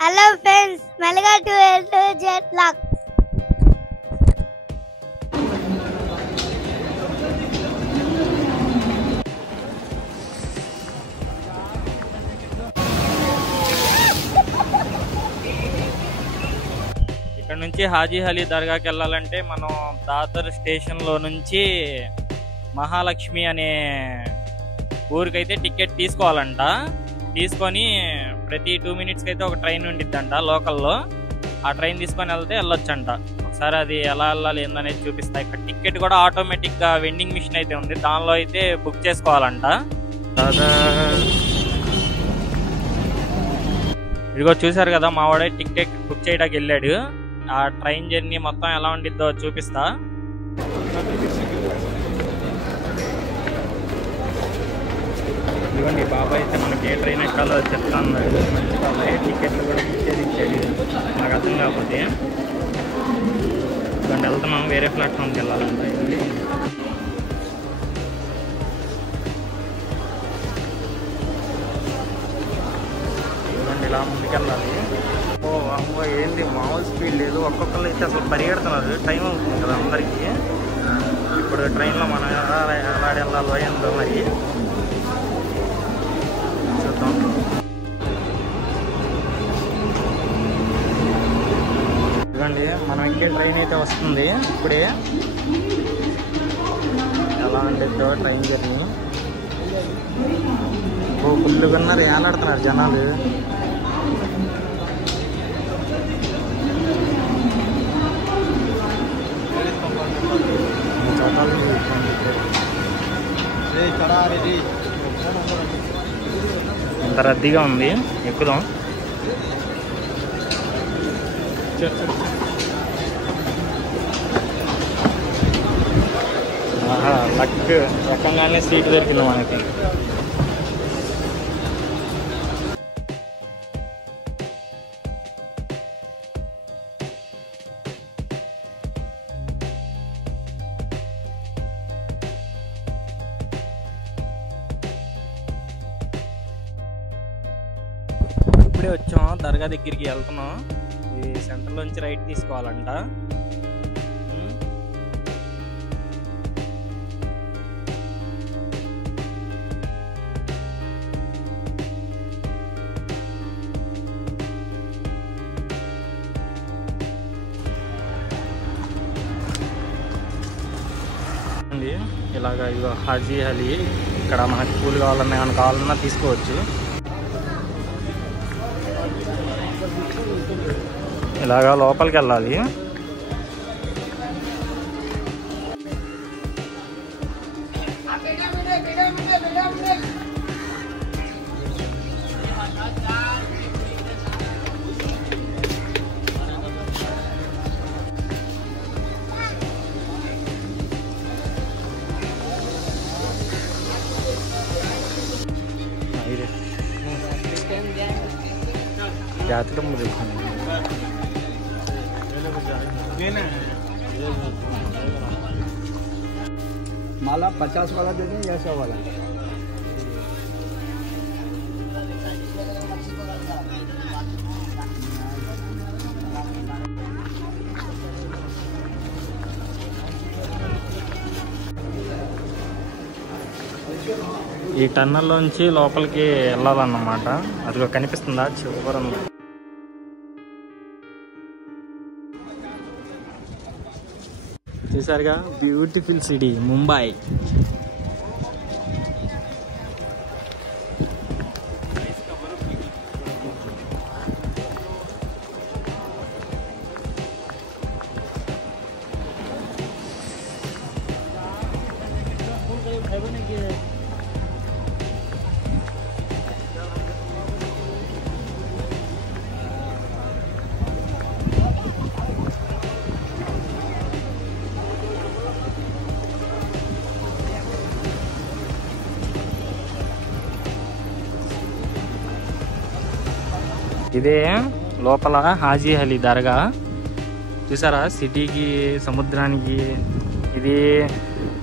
Hello friends, మెల్లగా to jet lock. ఇక్కడ నుంచి హాజీ అలీ దర్గాకి వెళ్ళాలంటే మనం దాదర్ స్టేషన్లో నుంచి మహాలక్ష్మి అనే ఊరికైతే టికెట్ తీసుకోవాలంట. తీసుకొని ప్రతి 2 మినిట్స్కి అయితే ఒక ట్రైన్ ఉండిద్దంట లోకల్లో. ఆ ట్రైన్ తీసుకొని వెళ్తే వెళ్ళొచ్చంట. ఒకసారి అది ఎలా వెళ్ళాలి ఏందనేది చూపిస్తాయి. ఇక్కడ టికెట్ కూడా ఆటోమేటిక్గా వెండింగ్ మిషన్ అయితే ఉంది, దానిలో అయితే బుక్ చేసుకోవాలంట. ఇదిగో చూసారు కదా, మా వాడే టికెట్ బుక్ చేయడానికి వెళ్ళాడు. ఆ ట్రైన్ జర్నీ మొత్తం ఎలా ఉండిద్దో చూపిస్తా. ఇదిగోండి, బాబాయ్ అయితే మనకి ఏ ట్రైన్ ఎక్కాలో చెప్తా అన్నాడు. మంచి బాబాయ్, టికెట్లు కూడా బుక్ చేసి ఇచ్చాడు. నాకు అర్థం కాకపోతే ఇదిగోండి వెళ్తున్నాం, వేరే ప్లాట్ఫామ్కి వెళ్ళాలంట. ఇదిగోండి ఇలా ముందుకెళ్ళాలి. ఓ అమ్మో, ఏంది మామూలు స్పీడ్ లేదు. ఒక్కొక్కరు అయితే అసలు పరిగెడుతున్నారు. టైం అవుతుంది కదా అందరికీ. ఇప్పుడు ట్రైన్లో మనం ఎలా వెళ్ళాలో ఏందో మరి చూద్దాం. ఇదిగోండి మనం ఎక్కే ట్రైన్ అయితే వస్తుంది ఇప్పుడే. ఎలా ఉంటుందో ట్రైన్ జర్నీ. ఓ ఫుల్గా ఉన్నారు, ఏలాడుతున్నారు జనాలు. ఎంత రద్దీగా ఉంది, ఎక్కుదాం. లక్ ఎక్కగానే సీట్ దొరికింది మనకి. ఇప్పుడే వచ్చాం, దర్గా దగ్గరికి వెళ్తున్నాం. ఈ సెంటర్ నుంచి రైట్ తీసుకోవాలంట. ఇలాగా ఇగో హాజీ అలీ. ఇక్కడ మనకి పూలు కావాలన్నా ఏమైనా కావాలన్నా తీసుకోవచ్చు. ఇలాగా లోపలికి వెళ్ళాలి. జాతర माला 50 वाला दे दें या 100 वाला? ఈ టన్నల్లోంచి లోపలికి వెళ్ళాలన్నమాట. అదిగో కనిపిస్తుందా చివరంలో. చూసారుగా, బ్యూటిఫుల్ సిటీ ముంబై. ఇదే లోపల హాజీ అలీ దర్గా. చూసారా, సిటీకి సముద్రానికి. ఇది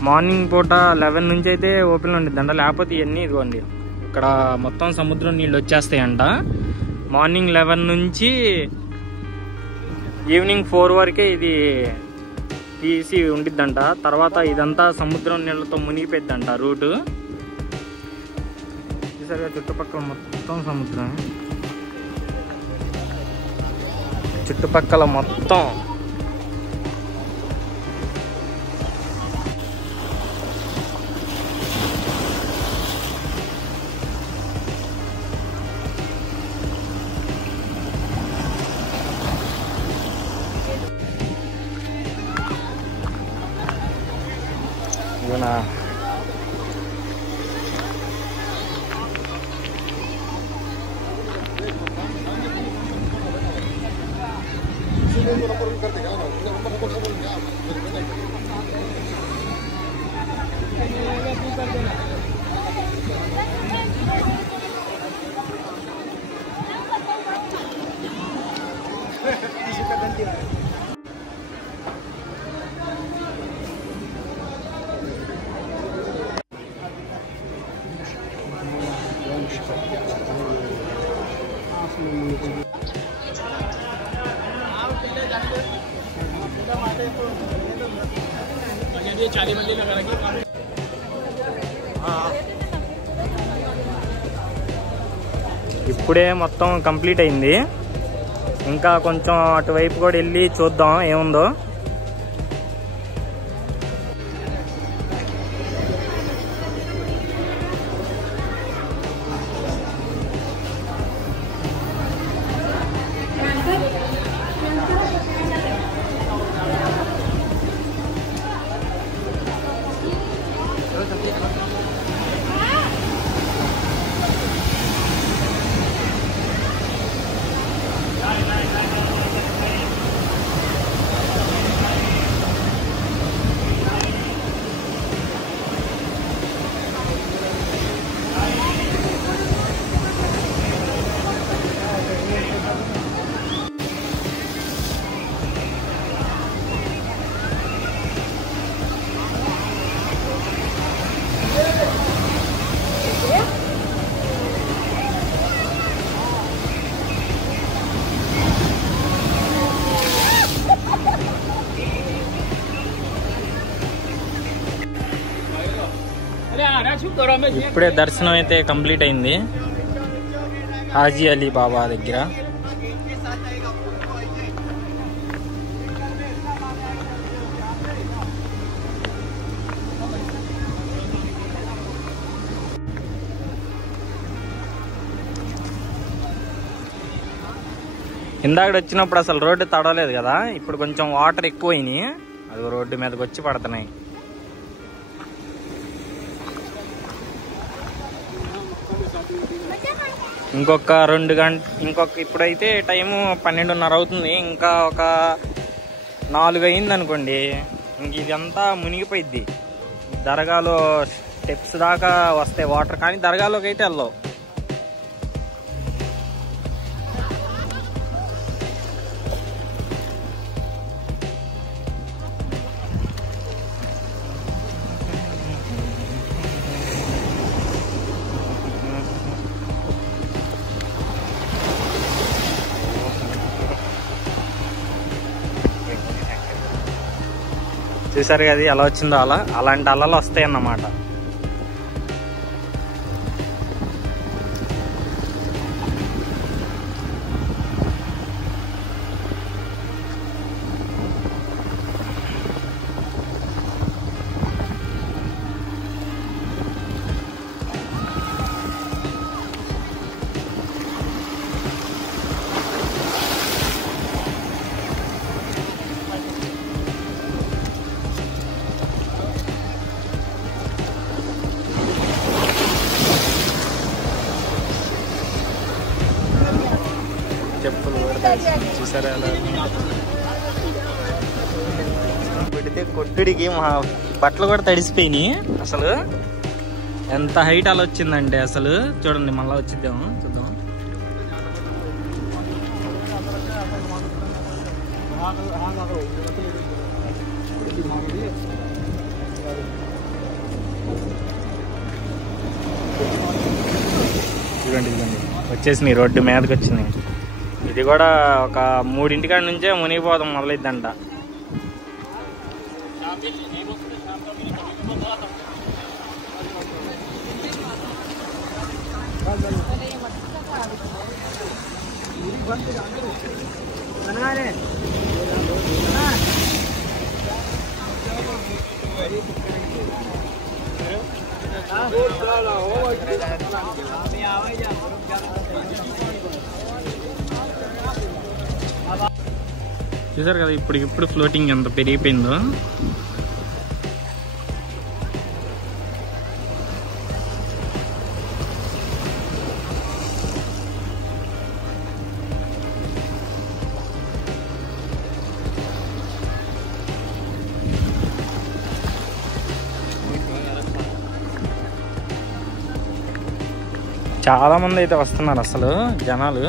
మార్నింగ్ పూట 11 నుంచి అయితే ఓపెన్ ఉండిద్దంట. లేకపోతే ఇవన్నీ ఇదిగోండి ఇక్కడ మొత్తం సముద్రం నీళ్ళు వచ్చేస్తాయంట. మార్నింగ్ 11 నుంచి ఈవినింగ్ 4 వరకే ఇది తీసి ఉండిద్దంట. తర్వాత ఇదంతా సముద్రం నీళ్ళతో మునిగిపోయిద్దంట రూటు. చూసారుగా చుట్టుపక్కల మొత్తం సముద్రం, చుట్టుపక్కల మొత్తం. ఇవనా ఇప్పుడే మొత్తం కంప్లీట్ అయింది. ఇంకా కొంచెం అటువైపు కూడా వెళ్ళి చూద్దాం ఏముందో. ఇప్పుడే దర్శనం అయితే కంప్లీట్ అయింది హాజీ అలీ బాబా దగ్గర. ఇందాక వచ్చినప్పుడు అసలు రోడ్డు తడవలేదు కదా, ఇప్పుడు కొంచెం వాటర్ ఎక్కువైనాయి, అది రోడ్డు మీదకి వచ్చి పడుతున్నాయి. ఇంకొక 2 గంటలు, ఇప్పుడైతే టైము 12:30 అవుతుంది. ఇంకా ఒక 4 అయింది అనుకోండి, ఇంక ఇదంతా మునిగిపోయిద్ది. దర్గాలో స్టెప్స్ దాకా వస్తాయి వాటర్, కానీ దర్గాలోకి అయితే వెళ్ళవు. చూసారు కదా ఎలా వచ్చిందో అలా, అలాంటి అలలు వస్తాయి అన్నమాట. చెప్పులు చూసారా పెడితే కొట్టుడికి మా బట్టలు కూడా తడిసిపోయినాయి. అసలు ఎంత హైట్ అలా వచ్చిందంటే అసలు చూడండి, మళ్ళీ వచ్చిద్దాము చూద్దాం. చూడండి వచ్చేసినాయి, రోడ్డు మీదకి వచ్చినాయి. ఇది కూడా ఒక 3 కాడ నుంచే మునిగిపోవడం మొదలైద్దంట. చూసారు కదా ఇప్పుడు ఫ్లోటింగ్ ఎంత పెరిగిపోయిందో. చాలా మంది అయితే వస్తున్నారు అసలు జనాలు.